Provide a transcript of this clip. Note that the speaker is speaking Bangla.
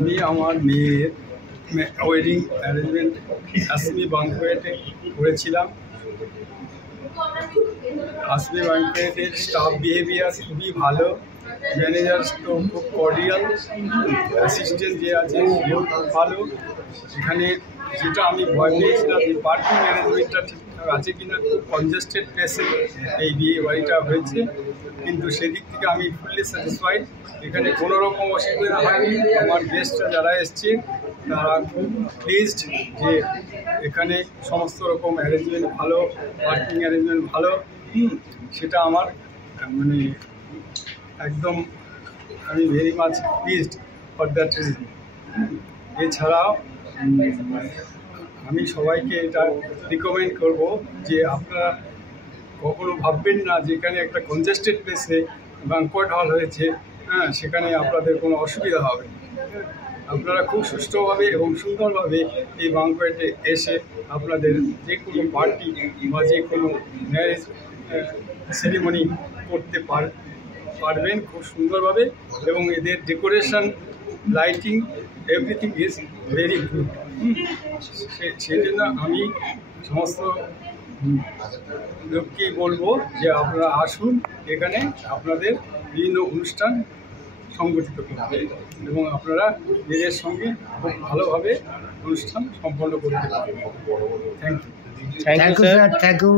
আমি আমার মেয়ের ওয়েডিং অ্যারেঞ্জমেন্ট আসমি বাঙ্কুয়েটে করেছিলাম। আসমি বাঙ্কুয়েটের স্টাফ বিহেভিয়ার খুবই ভালো, ম্যানেজার তো খুব কর্ডিয়াল, অ্যাসিস্ট্যান্ট যে আছে সেও খুব ভালো। এখানে যেটা আমি ভয় পেয়েছিলাম যে পার্কিং অ্যারেঞ্জমেন্টটা ঠিকঠাক আছে কিনা, খুব কনজেস্টেড প্লেসে এই বিয়ে বাড়িটা হয়েছে, কিন্তু সেদিক থেকে আমি ফুললি স্যাটিসফাইড। এখানে কোনো রকম অসুবিধা হয়নি। আমার গেস্টরা যারা এসছে তারা খুব প্লিজড যে এখানে সমস্ত রকম অ্যারেঞ্জমেন্ট ভালো, পার্কিং অ্যারেঞ্জমেন্ট ভালো। সেটা আমার মানে একদম আমি very much pleased for that reason. এছাড়াও আমি সবাইকে এটা রিকমেন্ড করব যে আপনারা কখনো ভাববেন না যে এখানে একটা কনজেস্টেড প্লেসে ব্যাংকোয়েট হল হয়েছে, সেখানে আপনাদের কোনো অসুবিধা হবে। আপনারা খুব সুষ্ঠুভাবে এবং সুন্দরভাবে এই ব্যাংকোয়েটে এসে আপনাদের যে কোনো পার্টি বা যে কোনো ম্যারেজ সেরিমনি করতে পারবেন খুব সুন্দরভাবে, এবং এদের decoration, lighting, everything is very good. সেই জন্য আমি সমস্ত লোককেই বলবো যে আপনারা আসুন, এখানে আপনাদের বিভিন্ন অনুষ্ঠান সংগঠিত করতে এবং আপনারা নিজের সঙ্গে খুব ভালোভাবে অনুষ্ঠান সম্পন্ন করতে পারবেন। Thank you sir, thank you.